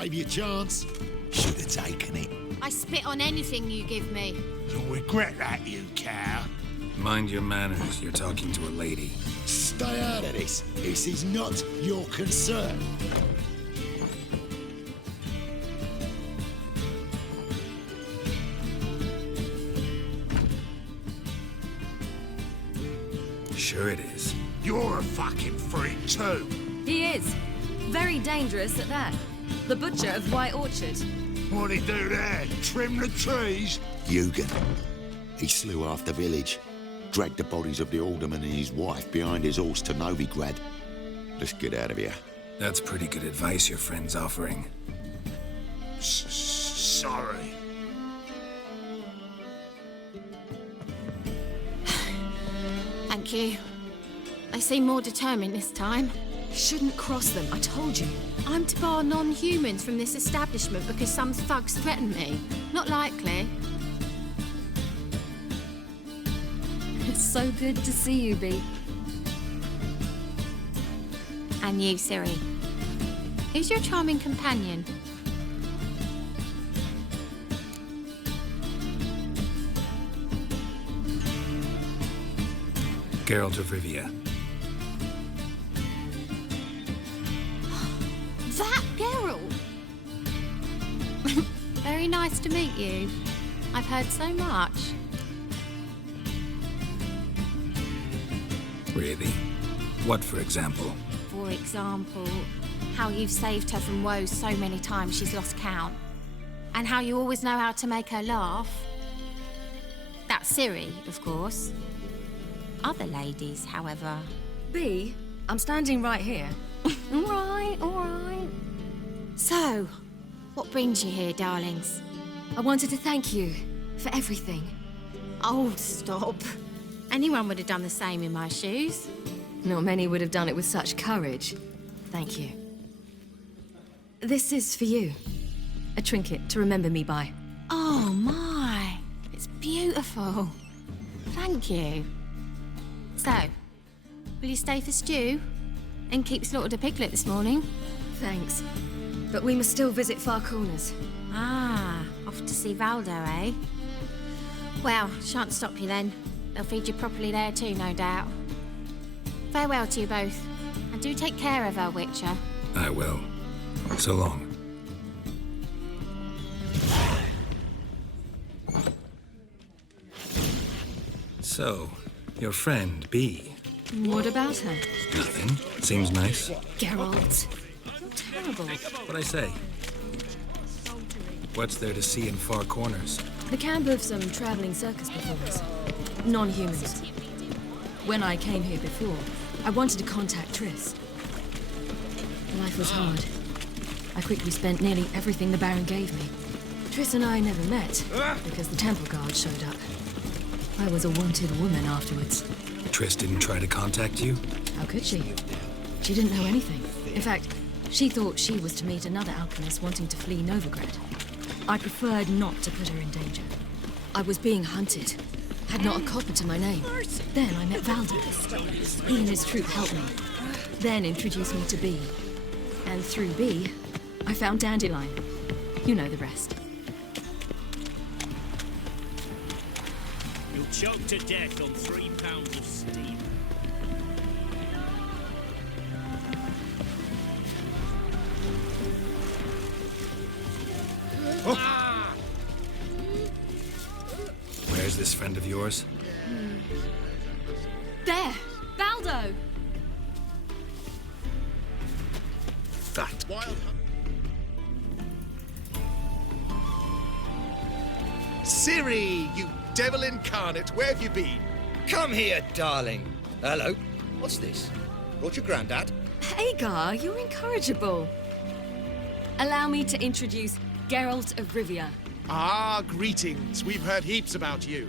Gave you a chance. Should have taken it. I spit on anything you give me. You'll regret that, you cow. Mind your manners. You're talking to a lady. Stay out of this. This is not your concern. Sure it is. You're a fucking freak too. He is. Very dangerous at that. The butcher of White Orchard. What'd he do there? Trim the trees? Eugen. He slew half the village. Dragged the bodies of the alderman and his wife behind his horse to Novigrad. Let's get out of here. That's pretty good advice your friend's offering. Sorry. Thank you. They seem more determined this time. You shouldn't cross them, I told you. I'm to bar non-humans from this establishment because some thugs threaten me. Not likely. It's so good to see you, Bea. And you, Ciri. Who's your charming companion? Geralt of Rivia. That Geralt! Very nice to meet you. I've heard so much. Really? What, for example? For example, how you've saved her from woes so many times she's lost count. And how you always know how to make her laugh. That's Ciri, of course. Other ladies, however... Bea, I'm standing right here. All right, all right. So, what brings you here, darlings? I wanted to thank you for everything. Oh, stop. Anyone would have done the same in my shoes. Not many would have done it with such courage. Thank you. This is for you. A trinket to remember me by. Oh, my. It's beautiful. Thank you. So, will you stay for stew? And keep slaughtered a piglet this morning? Thanks. But we must still visit Far Corners. Ah, off to see Valdo, eh? Well, shan't stop you then. They'll feed you properly there too, no doubt. Farewell to you both. And do take care of her, Witcher. I will. So long. So, your friend, Bea. What about her? Nothing. Seems nice. Geralt. You're terrible. What'd I say? What's there to see in Far Corners? The camp of some traveling circus performers. Non-humans. When I came here before, I wanted to contact Triss. Life was hard. I quickly spent nearly everything the Baron gave me. Triss and I never met, because the temple guard showed up. I was a wanted woman afterwards. Triss didn't try to contact you? How could she? She didn't know anything. In fact, she thought she was to meet another alchemist wanting to flee Novigrad. I preferred not to put her in danger. I was being hunted. Had not a copper to my name. Then I met Valdo. He and his troop helped me. Then introduced me to Bea. And through Bea, I found Dandelion. You know the rest. You'll choke to death on 3 pounds of steam. Oh. Where's this friend of yours? There! Valdo! That wild. Ciri, you devil incarnate, where have you been? Come here, darling. Hello. What's this? Brought your granddad? Hagar, you're incorrigible. Allow me to introduce Geralt of Rivia. Ah, greetings. We've heard heaps about you.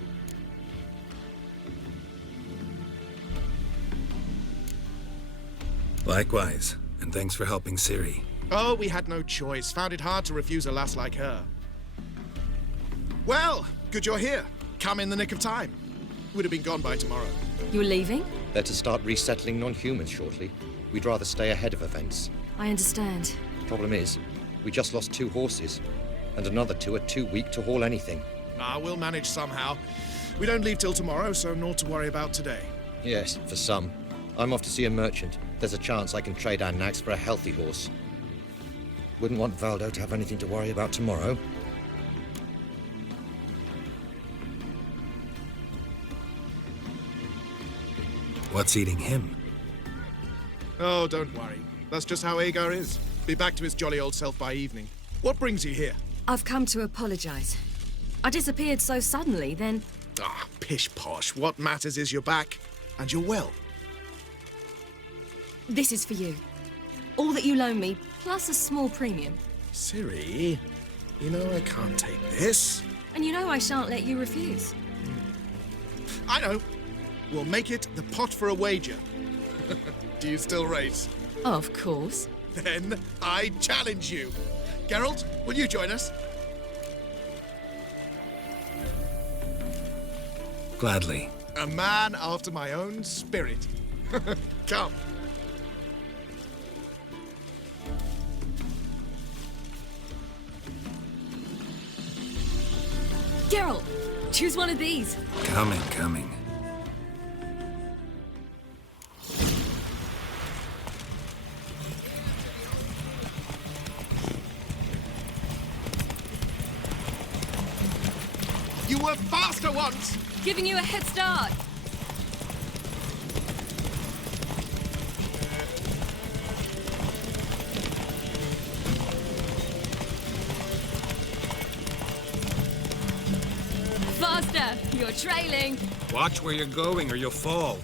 Likewise, and thanks for helping Ciri. Oh, we had no choice. Found it hard to refuse a lass like her. Well, good you're here. Come in the nick of time. Would have been gone by tomorrow. You're leaving? They're to start resettling non-humans shortly. We'd rather stay ahead of events. I understand. Problem is, We just lost 2 horses, and another 2 are too weak to haul anything. We'll manage somehow. We don't leave till tomorrow, so naught to worry about today. Yes, for some. I'm off to see a merchant. There's a chance I can trade our nags for a healthy horse. Wouldn't want Valdo to have anything to worry about tomorrow. What's eating him? Oh, don't worry. That's just how Agar is. Be back to his jolly old self by evening. What brings you here? I've come to apologize. I disappeared so suddenly, then... Pish-posh. What matters is you're back, and you're well. This is for you. All that you loan me, plus a small premium. Ciri, you know I can't take this. And you know I shan't let you refuse. I know. We'll make it the pot for a wager. Do you still race? Of course. Then I challenge you. Geralt, will you join us? Gladly. A man after my own spirit. Come. Geralt, choose one of these. Coming. You were faster once! Giving you a head start. Faster! You're trailing. Watch where you're going or you'll fall.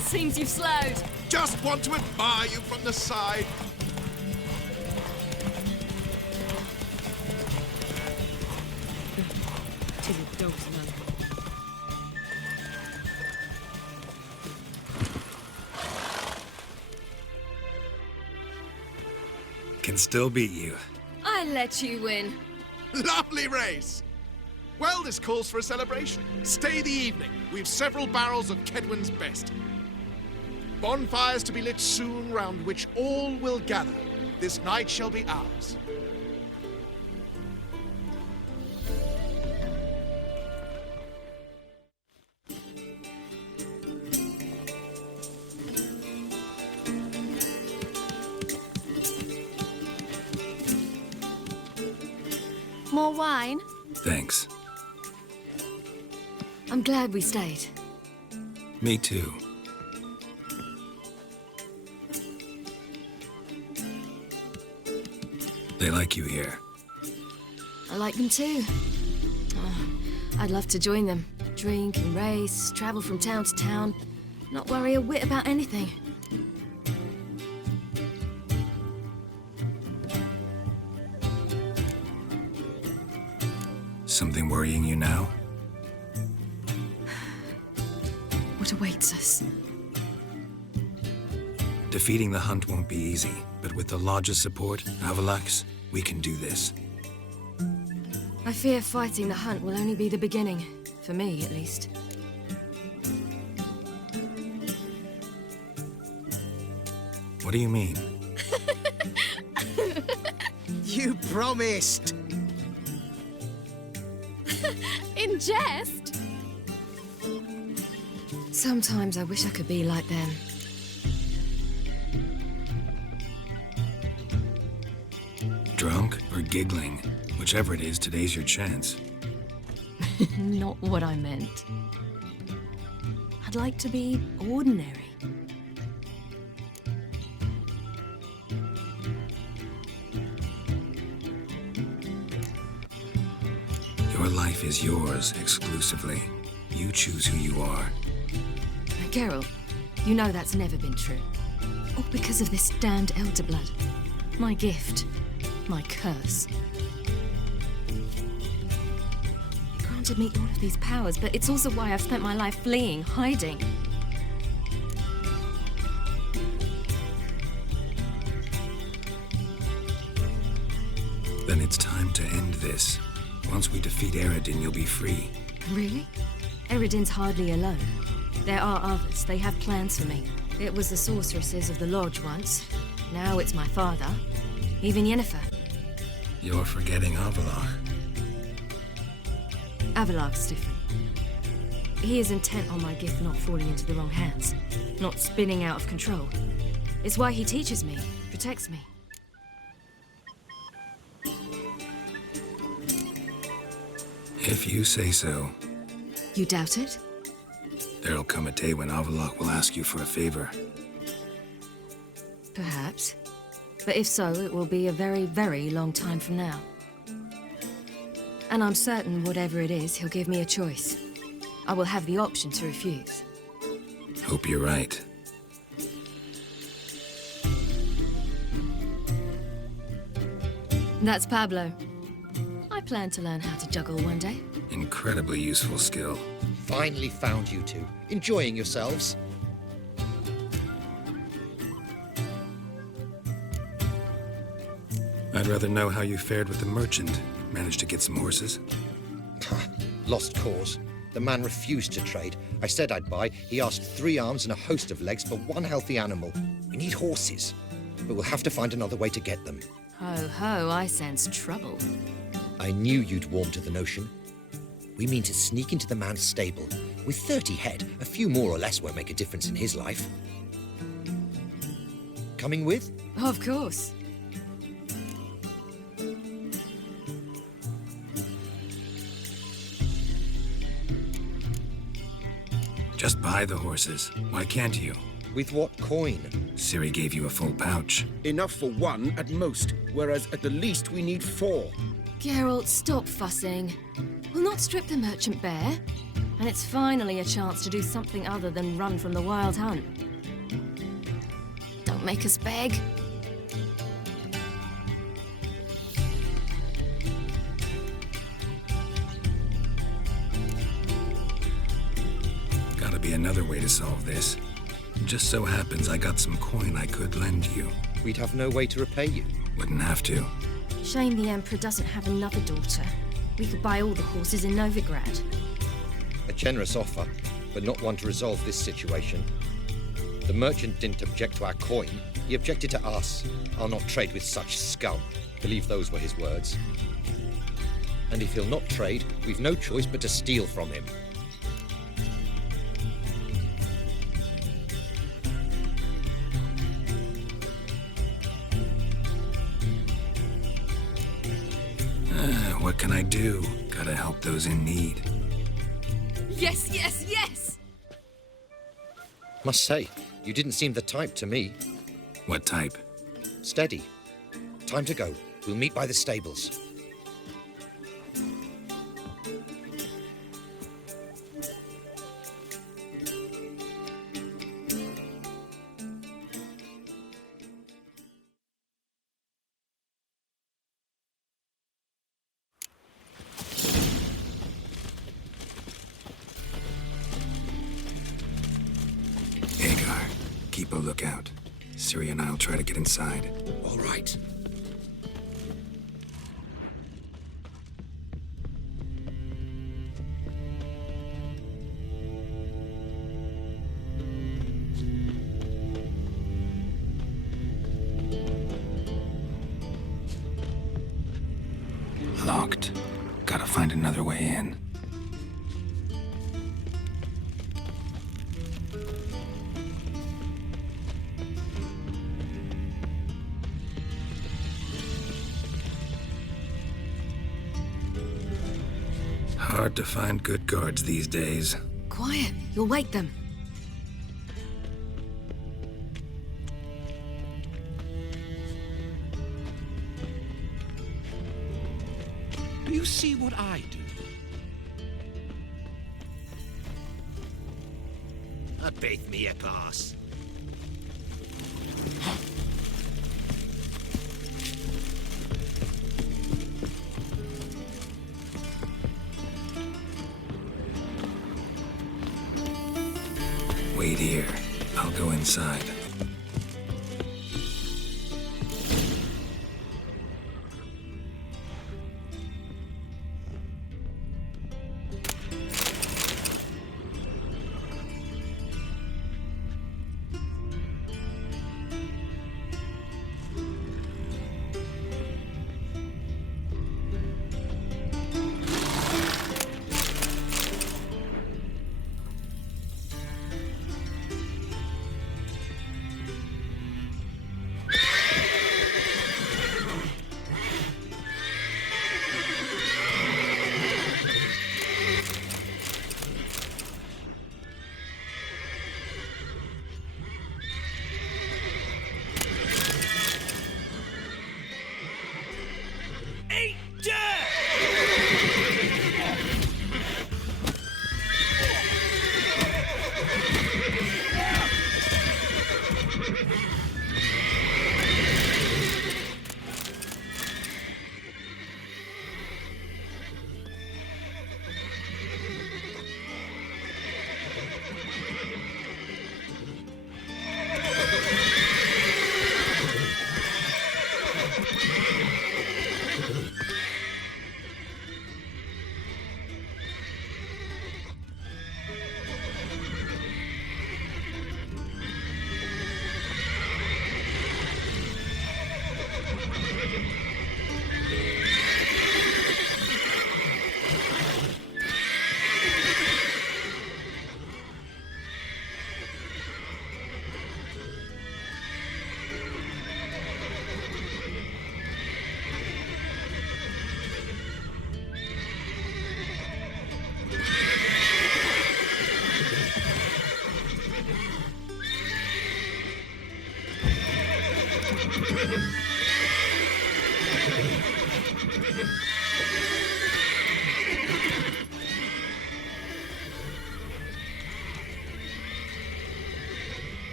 Seems you've slowed. Just want to admire you from the side. Can still beat you. I let you win. Lovely race! Well, this calls for a celebration. Stay the evening. We've several barrels of Kedwen's best. Bonfires to be lit soon, round which all will gather. This night shall be ours. More wine? Thanks. I'm glad we stayed. Me too. They like you here. I like them too. Oh, I'd love to join them. Drink and race, travel from town to town. Not worry a whit about anything. Something worrying you now? What awaits us? Defeating the hunt won't be easy, but with the Lodge's support, Avalax, we can do this. I fear fighting the hunt will only be the beginning. For me, at least. What do you mean? You promised! In jest? Sometimes I wish I could be like them. Drunk or giggling? Whichever it is, today's your chance. Not what I meant. I'd like to be ordinary. Your life is yours exclusively. You choose who you are. Geralt, you know that's never been true. All because of this damned elder blood. My gift. My curse. It granted me all of these powers, but it's also why I've spent my life fleeing, hiding. Then it's time to end this. Once we defeat Eredin, you'll be free. Really? Eredin's hardly alone. There are others. They have plans for me. It was the sorceresses of the lodge once. Now it's my father. Even Yennefer. You're forgetting Avalok. Avalok's different. He is intent on my gift not falling into the wrong hands. Not spinning out of control. It's why he teaches me, protects me. If you say so. You doubt it? There'll come a day when Avalok will ask you for a favor. Perhaps. But if so, it will be a very, very long time from now. And I'm certain whatever it is, he'll give me a choice. I will have the option to refuse. Hope you're right. That's Pablo. I plan to learn how to juggle one day. Incredibly useful skill. Finally found you two. Enjoying yourselves? I'd rather know how you fared with the merchant. Managed to get some horses? Lost cause. The man refused to trade. I said I'd buy. He asked 3 arms and a host of legs for 1 healthy animal. We need horses, but we'll have to find another way to get them. Ho ho, I sense trouble. I knew you'd warm to the notion. We mean to sneak into the man's stable. With 30 head, a few more or less won't make a difference in his life. Coming with? Of course. Just buy the horses. Why can't you? With what coin? Ciri gave you a full pouch. Enough for 1 at most, whereas at the least we need 4. Geralt, stop fussing. We'll not strip the merchant bare. And it's finally a chance to do something other than run from the wild hunt. Don't make us beg. Gotta be another way to solve this. Just so happens I got some coin I could lend you. We'd have no way to repay you. Wouldn't have to. Shame the Emperor doesn't have another daughter. We could buy all the horses in Novigrad. A generous offer, but not one to resolve this situation. The merchant didn't object to our coin. He objected to us. I'll not trade with such scum. Believe those were his words. And if he'll not trade, we've no choice but to steal from him. What can I do? Gotta help those in need. Yes, yes, yes! Must say, you didn't seem the type to me. What type? Steady. Time to go. We'll meet by the stables. Keep a lookout. Ciri and I'll try to get inside. All right. Locked. Gotta find another way in. Hard to find good guards these days. Quiet, you'll wake them. Do you see what I do? Beat me a pass. Wait here. I'll go inside.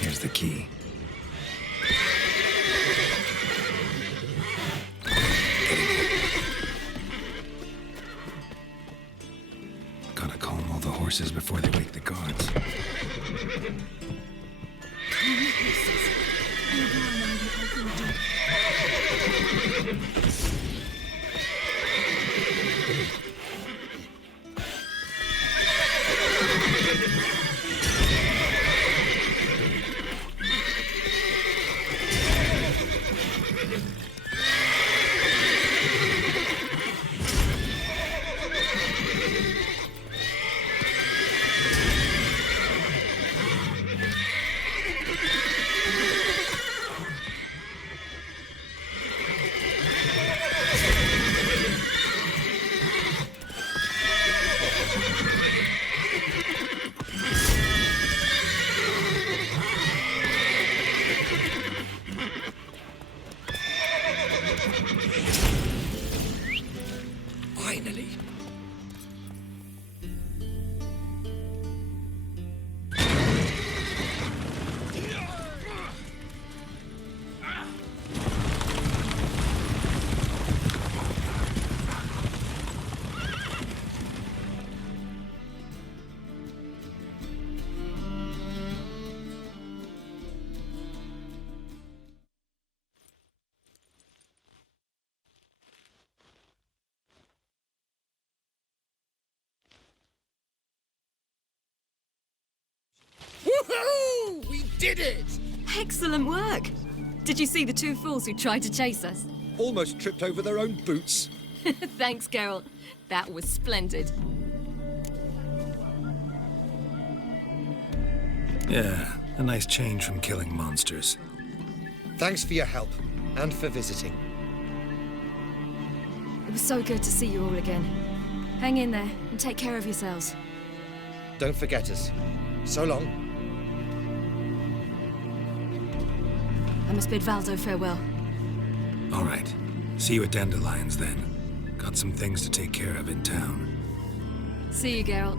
Here's the key. Gotta calm all the horses before they wake the guards. Finally. Woohoo! We did it! Excellent work! Did you see the two fools who tried to chase us? Almost tripped over their own boots. Thanks, Carol. That was splendid. Yeah, a nice change from killing monsters. Thanks for your help and for visiting. It was so good to see you all again. Hang in there and take care of yourselves. Don't forget us. So long. I must bid Valdo farewell. All right. See you at Dandelions then. Got some things to take care of in town. See you, Geralt.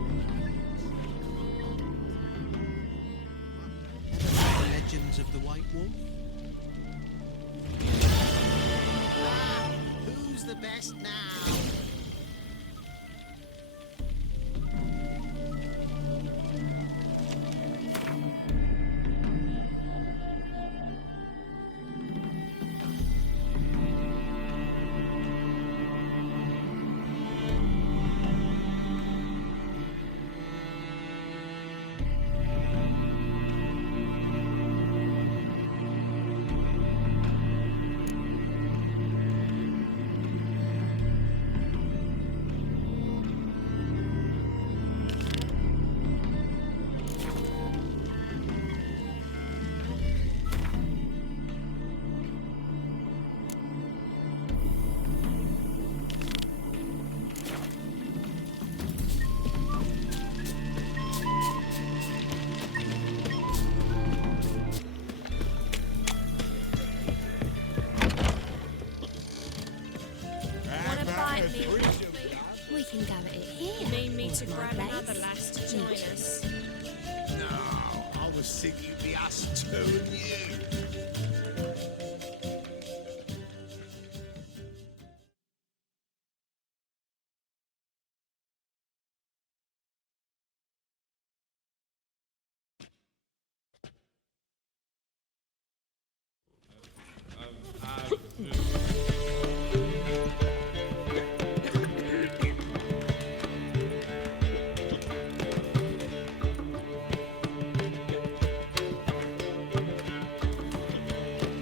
Legends of the White Wolf? Who's the best now? We can go at it here. You need me to My grab place. another lass to join us? No, I was thinking it'd be us two and you.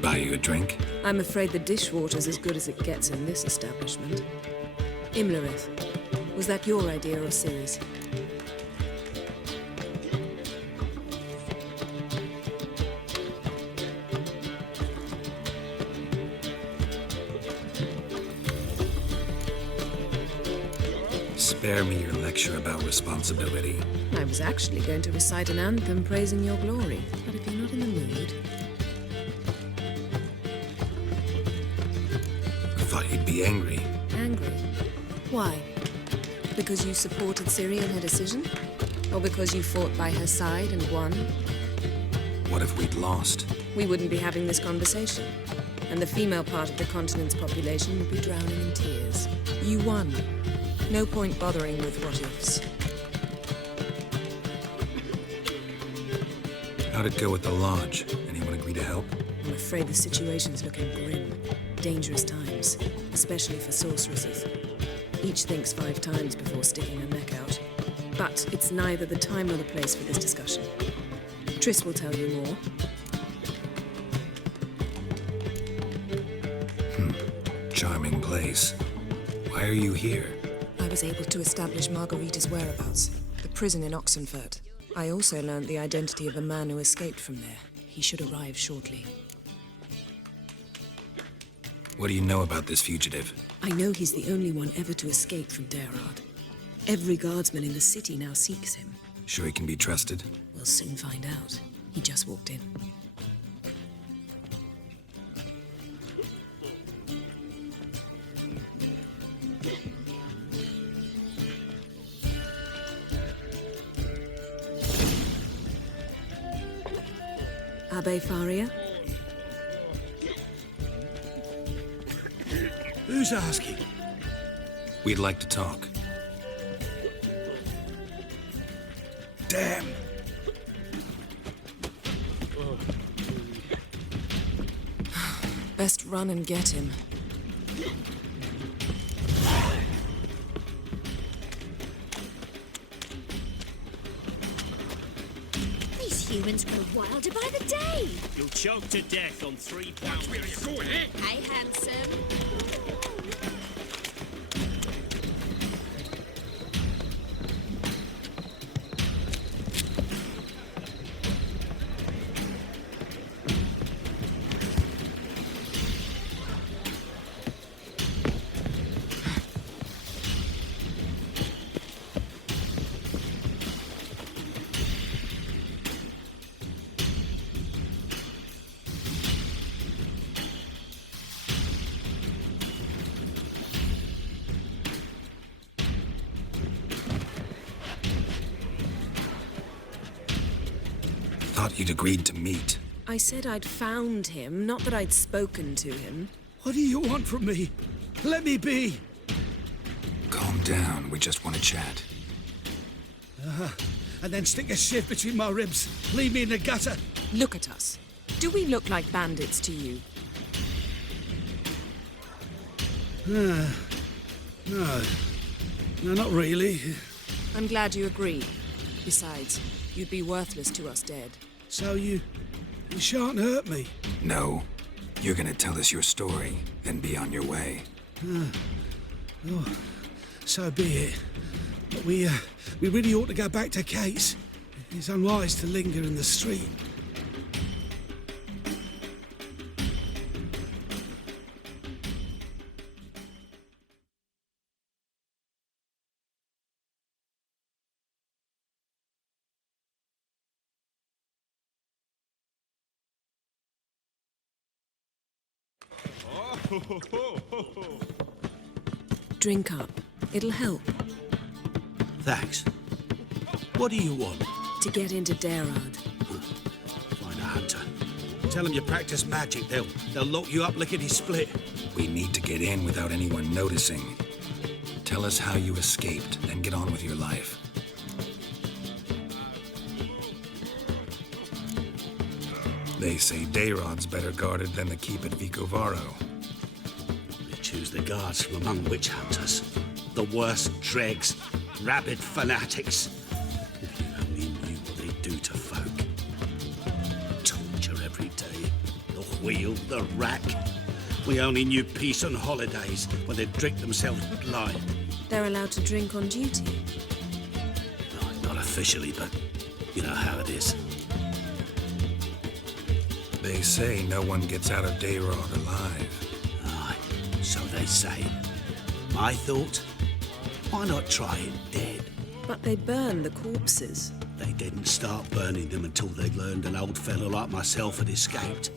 Buy you a drink? I'm afraid the dishwater's as good as it gets in this establishment. Imlerith, was that your idea or Ciri's? Spare me your lecture about responsibility. I was actually going to recite an anthem praising your glory, but if you're not in the mood... he'd be angry. Angry? Why? Because you supported Ciri in her decision? Or because you fought by her side and won? What if we'd lost? We wouldn't be having this conversation. And the female part of the continent's population would be drowning in tears. You won. No point bothering with what-ifs. How'd it go at the lodge? Anyone agree to help? I'm afraid the situation's looking grim. Dangerous times, especially for sorceresses. Each thinks 5 times before sticking her neck out. But it's neither the time nor the place for this discussion. Triss will tell you more. Charming place. Why are you here? I was able to establish Margarita's whereabouts, the prison in Oxenfurt. I also learned the identity of a man who escaped from there. He should arrive shortly. What do you know about this fugitive? I know he's the only one ever to escape from Derard. Every guardsman in the city now seeks him. Sure he can be trusted? We'll soon find out. He just walked in. Abbe Faria? Who's asking? We'd like to talk. Damn. Best run and get him. These humans grow wilder by the day. You'll choke to death on 3 pounds. Where are you going, eh? Hey, handsome. Thought you'd agreed to meet. I said I'd found him, not that I'd spoken to him. What do you want from me? Let me be. Calm down, we just want to chat. And then stick a shiv between my ribs. Leave me in the gutter. Look at us. Do we look like bandits to you? No, not really. I'm glad you agree. Besides, you'd be worthless to us dead. So you shan't hurt me? No. You're gonna tell us your story, then be on your way. Oh, so be it. But we really ought to go back to Kate's. It's unwise to linger in the street. Drink up. It'll help. Thanks. What do you want? To get into Derard. Find a hunter. Tell them you practice magic. They'll lock you up lickety-split. We need to get in without anyone noticing. Tell us how you escaped, then get on with your life. They say Dayrod's better guarded than the keep at Vicovaro. They choose the guards from among witch hunters. The worst dregs, rabid fanatics. If you only knew what they do to folk. Torture every day. The wheel, the rack. We only knew peace on holidays when they'd drink themselves blind. They're allowed to drink on duty? No, not officially, but you know how it is. They say no one gets out of Dayrod alive. Aye, so they say. My thought? Why not try it dead? But they burn the corpses. They didn't start burning them until they'd learned an old fellow like myself had escaped.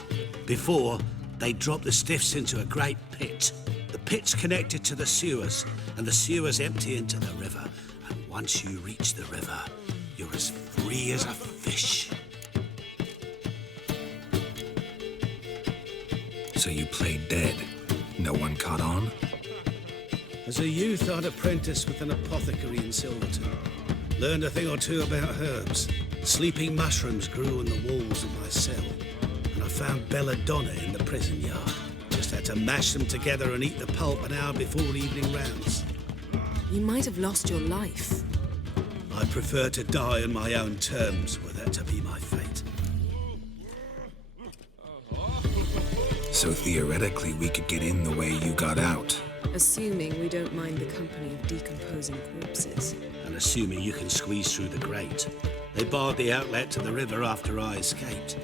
Before, they dropped the stiffs into a great pit. The pit's connected to the sewers, and the sewers empty into the river. And once you reach the river, you're as free as a fish. So you played dead. No one caught on? As a youth, I'd apprenticed with an apothecary in Silverton. Learned a thing or two about herbs. Sleeping mushrooms grew on the walls of my cell. And I found belladonna in the prison yard. Just had to mash them together and eat the pulp an hour before evening rounds. You might have lost your life. I prefer to die on my own terms, were that to be my fate. So theoretically, we could get in the way you got out. Assuming we don't mind the company of decomposing corpses. And assuming you can squeeze through the grate. They barred the outlet to the river after I escaped.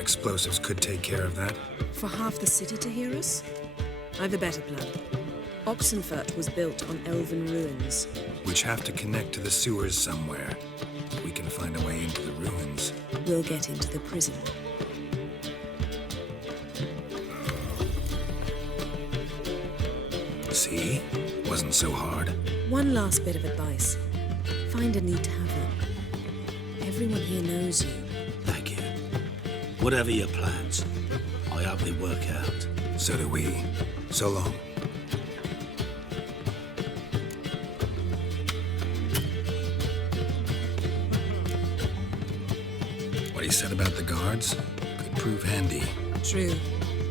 Explosives could take care of that. For half the city to hear us? I've a better plan. Oxenfurt was built on elven ruins. Which have to connect to the sewers somewhere. If we can find a way into the ruins. We'll get into the prison. See? Wasn't so hard. One last bit of advice. Find a new tavern. Everyone here knows you. Thank you. Whatever your plans, I hope they work out. So do we. So long. What he said about the guards could prove handy. True.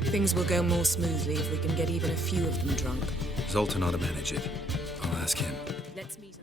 Things will go more smoothly if we can get even a few of them drunk. Zoltan ought to manage it. I'll ask him. Let's meet